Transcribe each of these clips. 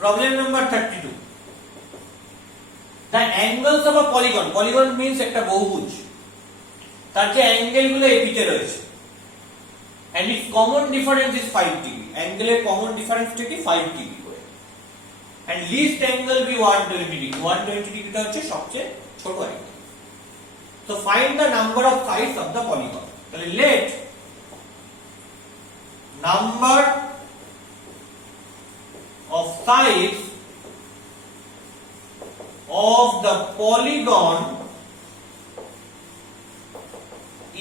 Problem number 32. The angles of a polygon. Polygon means একটা বহুভুজ। তার যে অ্যাঙ্গেল গুলো এপিতে রয়েছে। And its common difference is 5 degree. Angle এর common difference টা কি 5 degree করে। And least angle be 120 degree. 120 degree টা হচ্ছে সবচেয়ে ছোট angle. So find the number of sides of the polygon. তাহলে let number of sides of the polygon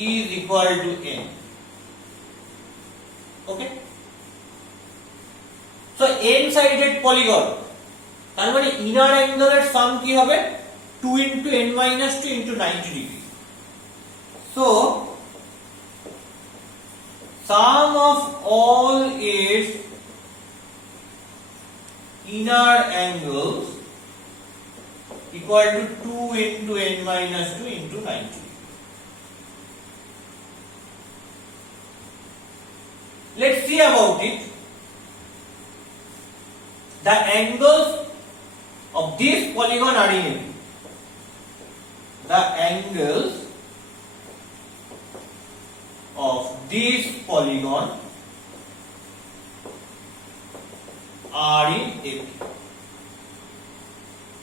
is equal to n. Okay, so n sided polygon তার মানে ইনার অ্যাঙ্গেলের সাম কি হবে 2 into n minus 2 into 90 degree. So sum of all its inner angles equal to 2 into n minus 2 into 90. Let's see about it. The angles of this polygon are in AP. The angles of this polygon are in AP.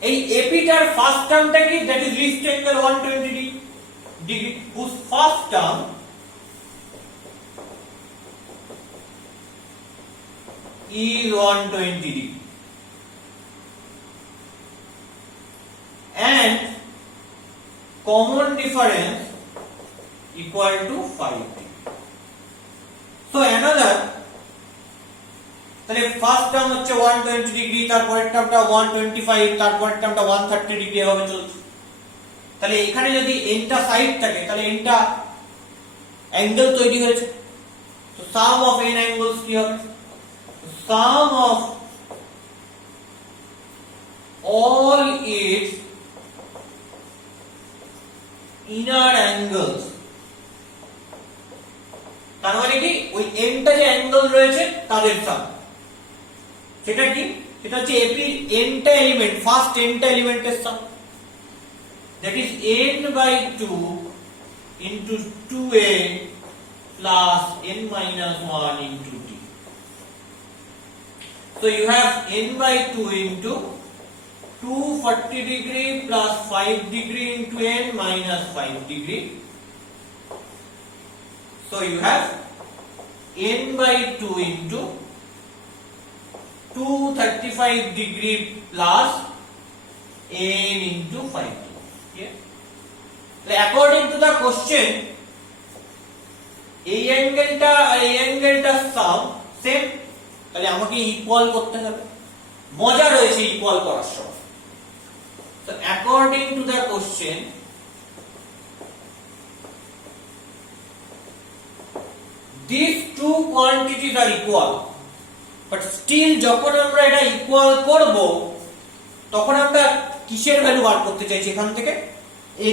এই AP টার ফার্স্ট টার্মটা কি that is least angle 120 degree whose first term is 120 degree and common difference equal to 5 degree. So another তাহলে first term হচ্ছে 120 ডিগ্রি, তারপরের টার্মটা 125, তারপরের টার্মটা 130 ডিগ্রি এভাবে চলছে। তাহলে এখানে যদি nটা সাইড থাকে তাহলে nটা অ্যাঙ্গেল তৈরি হয়েছে। তো সাম অফ n অ্যাঙ্গেলস কি হবে? Sum of all its inner angles তার মানে কি ওই nটা যে অ্যাঙ্গেল রয়েছে তাদের সাম, সেটা কি? সেটা হচ্ছে AP nটা এলিমেন্ট, ফার্স্ট nটা এলিমেন্টের সাম, that is n by 2 into 2a plus n minus 1 into d. So you have n by 2 into 240 degree plus 5 degree into n minus 5 degree. So you have n by 2 into 235 degree plus n into 5 degree. Yeah? According to the question, এই অ্যাঙ্গেলটা সাম সেম, তাহলে আমাকে ইকুয়াল করতে হবে। মজা রয়েছে ইকুয়াল করার সময়। So according to the question, these two quantities are equal, but still যখন আমরা এটা ইকুয়াল করব তখন আমরা কিসের ভ্যালু বার করতে চাইছি? এখান থেকে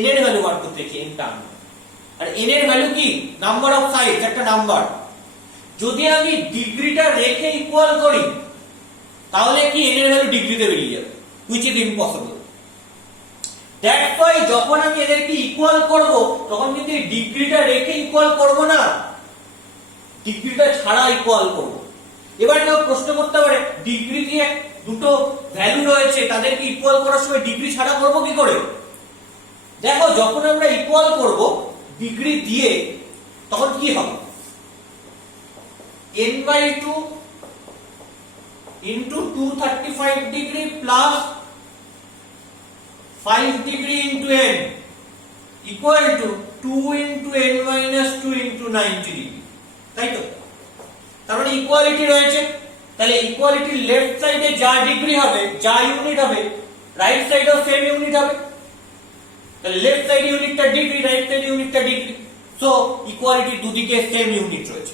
n এর ভ্যালু বার করতে চাইছি, n টার্ম। আর n এর ভ্যালু কি? নাম্বার অফ সাইডস, একটা নাম্বার। যদি আমি ডিগ্রিটা রেখে ইকুয়াল করি তাহলে কি n এর ভ্যালু ডিগ্রিতে বেরিয়ে যাবে, which is impossible. That's why যখন আমি এদেরকে ইকুয়াল করব তখন কিন্তু এই ডিগ্রিটা রেখে ইকুয়াল করব না, ডিগ্রিটা ছাড়া ইকুয়াল করব। এবার কেউ প্রশ্ন করতে পারে ডিগ্রি দিয়ে দুটো ভ্যালু রয়েছে তাদেরকে ইকুয়াল করার সময় ডিগ্রি ছাড়া করব কি করে? দেখো, যখন আমরা ইকুয়াল করব ডিগ্রি দিয়ে তখন কি হবে? n by 2 into 235 degree plus 5 degree into n equal to 2 into n minus 2 into 90 degree, তাই তো? তার মানে ইকুয়ালিটি রয়েছে। তাহলে ইকুয়ালিটির লেফট সাইডে যা ডিগ্রি হবে, যা ইউনিট হবে, রাইট সাইডেও সেম ইউনিট হবে। তাহলে লেফট সাইড ইউনিটটা ডিগ্রি, রাইট সাইড ইউনিটটা ডিগ্রি। সো ইকুয়ালিটি দুদিকে সেম ইউনিট রয়েছে।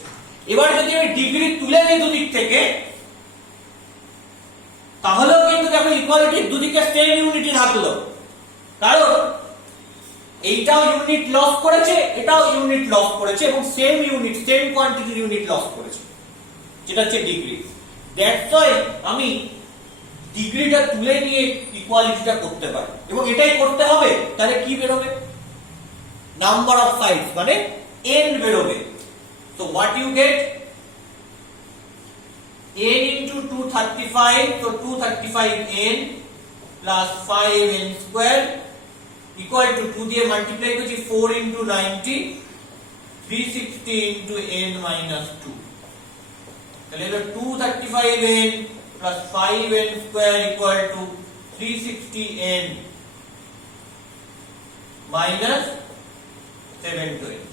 এবার যদি আমি ডিগ্রি তুলে দিই দুদিক থেকে তাহলেও কিন্তু দেখো ইকুয়ালিটির দুদিকে সেম ইউনিটই থাকলো, কারণ এইটাও ইউনিট লস করেছে, এটাও ইউনিট লস করেছে এবং সেম ইউনিট, সেম কোয়ান্টিটির ইউনিট লস করেছে, যেটা হচ্ছে ডিগ্রি। দ্যাটস ওয়াই আমি ডিগ্রিটা তুলে নিয়ে ইকুয়ালিটিটা করতে পারে, এবং এটাই করতে হবে। তাহলে কি বেরোবে? নাম্বার অফ সাইডস মানে n বেরোবে। So what you get? n into 235, so 235n plus 5n square equal to 2 দিয়ে মাল্টিপ্লাই করছি 4 into 90, 360 into n minus 2। তাহলে এটা 235n plus 5n square equal to 360n minus 720।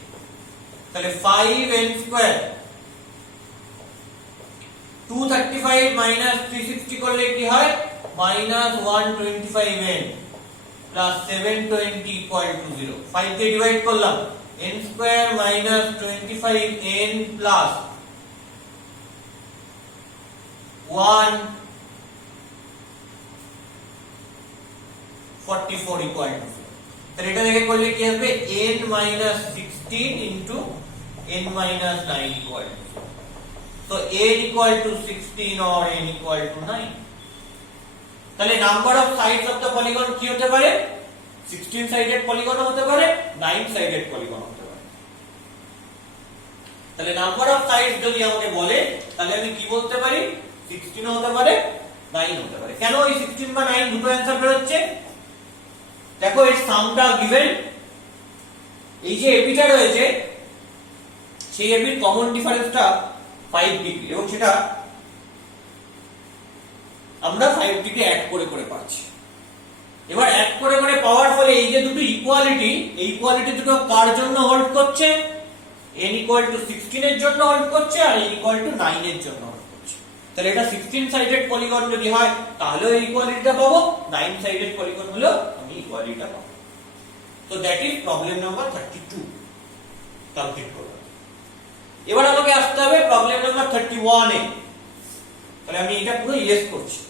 তাহলে 5n square 235 minus 360 করলে কি হয়? minus 125n plus 720 equal to 0। 5 দিয়ে ডিভাইড করলাম, n square minus 25n plus 144 equal to 0। তাহলে এটা দেখে করলে কি আসবে? n minus 16 into n minus 9 equal to 0। So n equal to 16 or n equal to 9। তাহলে number of sides of the polygon কি হতে পারে? 16 সাইডেড পলিগন হতে পারে, 9 সাইডেড পলিগন হতে পারে। তাহলে নাম্বার অফ সাইডস যদি আমাকে বলে, তাহলে আমি কি বলতে পারি? 16 হতে পারে, 9 হতে পারে। কেন এই 16 বা 9 দুটো অ্যানসার বের হচ্ছে? দেখো এর সামটা গিভেন, এই যে এপিটা রয়েছে সেই এপির কমন ডিফারেন্সটা 5 ডিগ্রি, এবং সেটা আমরা 5 ডিগ্রি অ্যাড করে করে পাচ্ছি। এবার অ্যাড করে করে পাওয়ার ফলে এই যে দুটো ইকুয়ালিটি, এই ইকুয়ালিটি দুটো কার জন্য হোল্ড করছে? n equal to 16 এর জন্য হোল্ড করছে, আর n equal to 9 এর জন্য হোল্ড করছে। তাহলে এটা 16 সাইডেড পলিগন যদি হয় তাহলে এই ইকুয়ালিটিটা পাবো, 9 সাইডেড পলিগন হলো আমি ইকুয়ালিটিটা পাবো। তো দ্যাট ইজ প্রবলেম নাম্বার 32 কমপ্লিট করলাম। এবার আমাকে আসতে হবে প্রবলেম নাম্বার 31 এ। তাহলে আমি এটা পুরো ইয়েস করছি।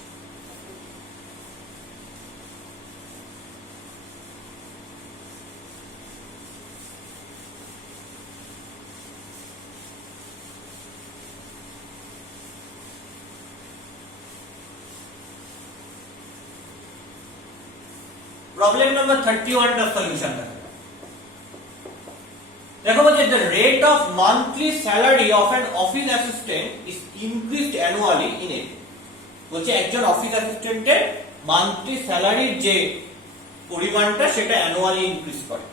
প্রবলেম নাম্বার 31 টা সলিউশন দেখো বলছে the rate of monthly salary of an office assistant is increased annually in a। বলছে একজন অফিস অ্যাসিস্ট্যান্টের মান্থলি স্যালারির যে পরিমাণটা সেটা অ্যানুয়ালি ইনক্রিজ করে,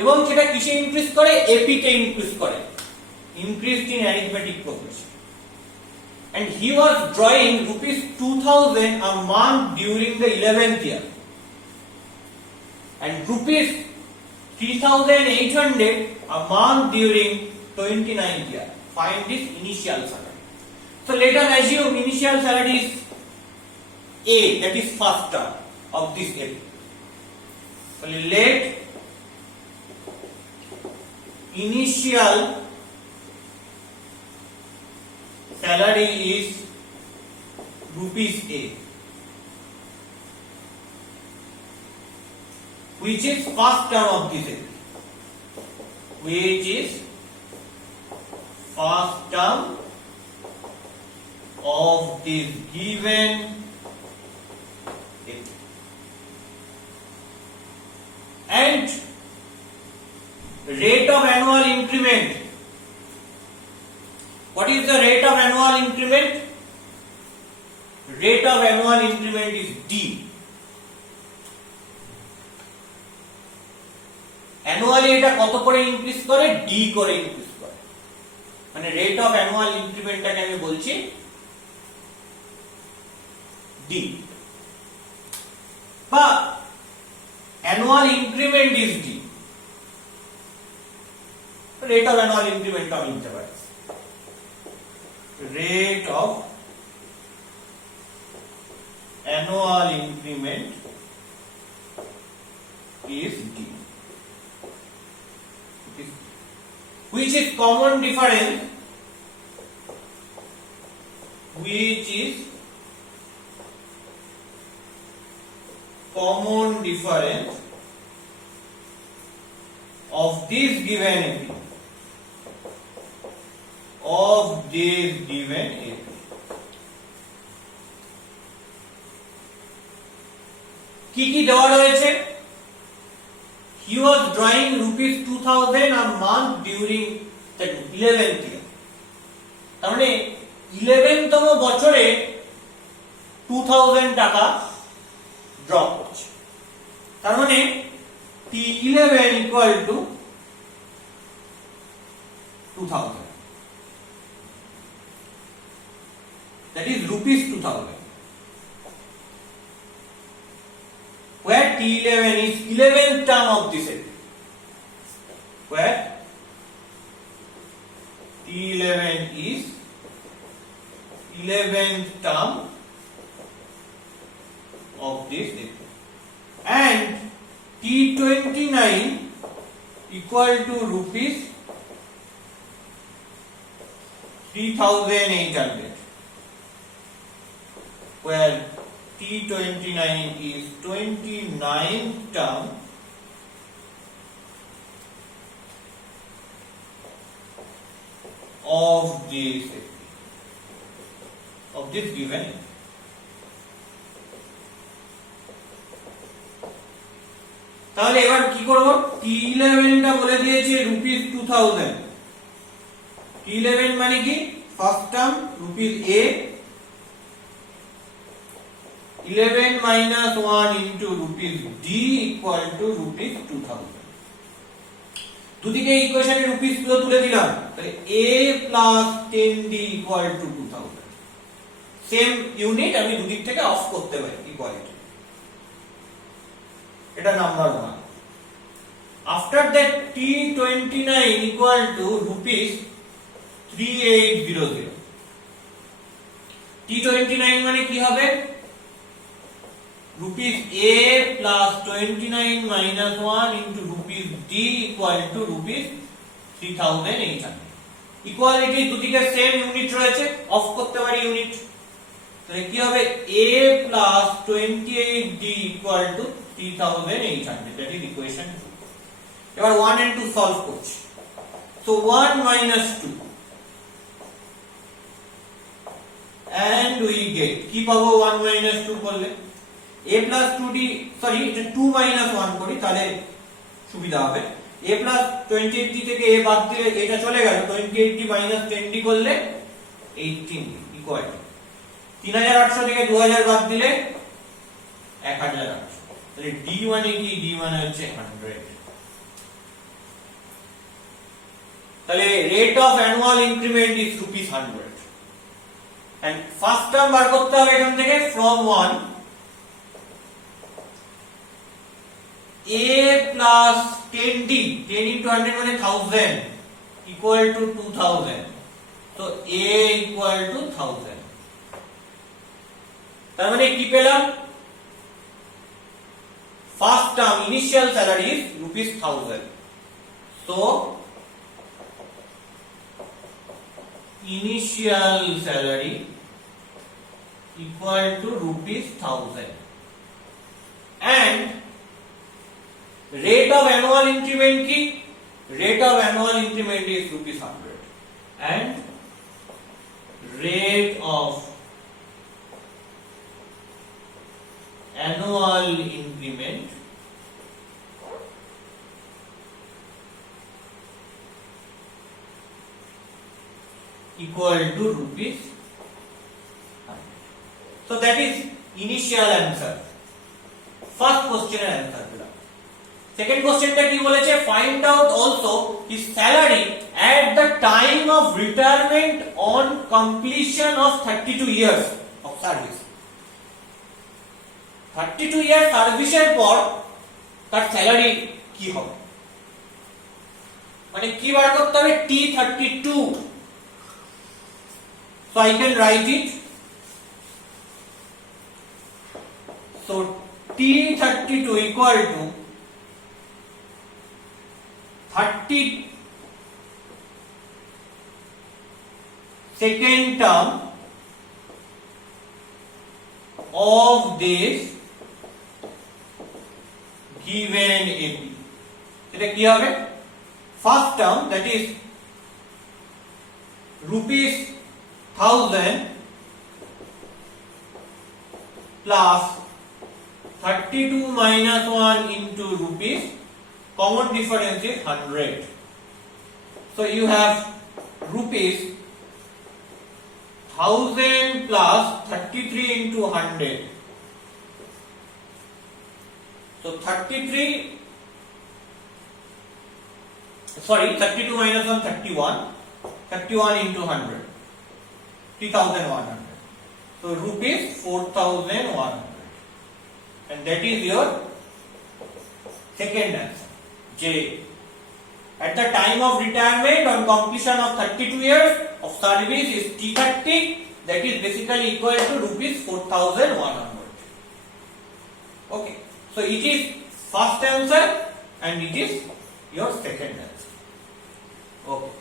এবং সেটা কিসে ইনক্রিজ করে? এপি তে ইনক্রিজ করে, increased in arithmetic progression, and he was drawing rupees 2000 a month during the 11th year and rupees 3800 a month during 29th year. Find this initial salary. So let us assume initial salary is A, that is first term of this AP. So let initial salary is rupees A, which is first term of this AP, which is first term of this given AP. And rate of annual increment. What is the rate of annual increment? Rate of annual increment is D. Annually এটা কত করে ইনক্রিজ করে? D করে ইনক্রিজ করে। মানে rate of annual ইনক্রিমেন্টটাকে আমি বলছি D, বা annual increment is D। Rate of annual increment আমি নিতে পারি rate of annual increment is D, which is common difference, which is common difference of this given AP, of this given AP. কি কি দেওয়া রয়েছে? he was drawing rupees 2000 a month during the 11th year, তার মানে 11তম বছরে 2000 টাকা ড্র করছে। তার মানে T11 equal to 2000, that is rupees 2000, where T11 is 11th term of this set, where T11 is 11th term of this set, and T29 equal to rupees 3800, where T29 is 29th term of this given. তাহলে এবার কি করব? T11 টা বলে দিয়েছে rupees 2000, T11 মানে কি? First term rupees A, 11 minus 1 into rupees D equal to rupees 2000, দুদিকে ইকুয়েশনে রুপিস গুলো তুলে দিলাম, তাহলে A plus 10D equal to 2000, same unit আমি দুদিক থেকে অফ করতে পারি ইকুয়ালিটি। এটা নাম্বার 1। After that T29 equal to rupees 3800, T29 মানে কি হবে? rupees A plus 29 minus 1 into rupees D equal to rupees 3800, ইকুয়ালিটি দুদিকে সেম ইউনিট রয়েছে, অফ করতে পারি ইউনিট, তাহলে কি হবে? A plus 28D equal to 3800, that is equation 2। এবার 1 and 2 সলভ করছি, so 1 minus 2 and we get কি পাবো? 1 minus 2 করলে A plus 2D, সরি এটা 2 minus 1 করি তাহলে সুবিধা হবে। A plus 28D থেকে A বাদ দিলে এটা চলে গেল, 28D minus 10D করলে 18D equal to 3800 থেকে 2000 বাদ দিলে 1800, তাহলে D মানে কি? D মানে হচ্ছে 100। তাহলে rate of annual increment is rupees 100, and first term বার করতে হবে এখান থেকে from 1, A plus 10D, 10 into 100 মানে 1000 equal to 2000, so A equal to 1000, তার মানে কি পেলাম? First term initial salary is rupees 1000, so initial salary equal to rupees 1000, and rate of annual increment ki? Rate of annual increment is rupees 100, and rate of annual increment equal to rupees 100, so that is initial answer, first question answer দিলাম। সেকেন্ড কোশ্চেনটা কি বলেছে? Find out also his salary at the time of retirement on completion of 32 years of service. 32 ইয়ার সার্ভিসের পর তার স্যালারি কি হবে, মানে কি বার করতে হবে? T32, so I can write it, so T32 equal to 32nd term of this given AP, এটা কি হবে? First term, that is rupees 1000 plus 32 minus 1 into rupees. Common difference is 100. So you have rupees 1000 plus 33 into 100. So 32 minus 1, 31. 31 into 100. 3100. So rupees 4100. And that is your second answer. J. At the time of retirement on completion of 32 years of service is T30, that is basically equal to rupees 4100. Okay. So it is first answer and it is your second answer. Okay.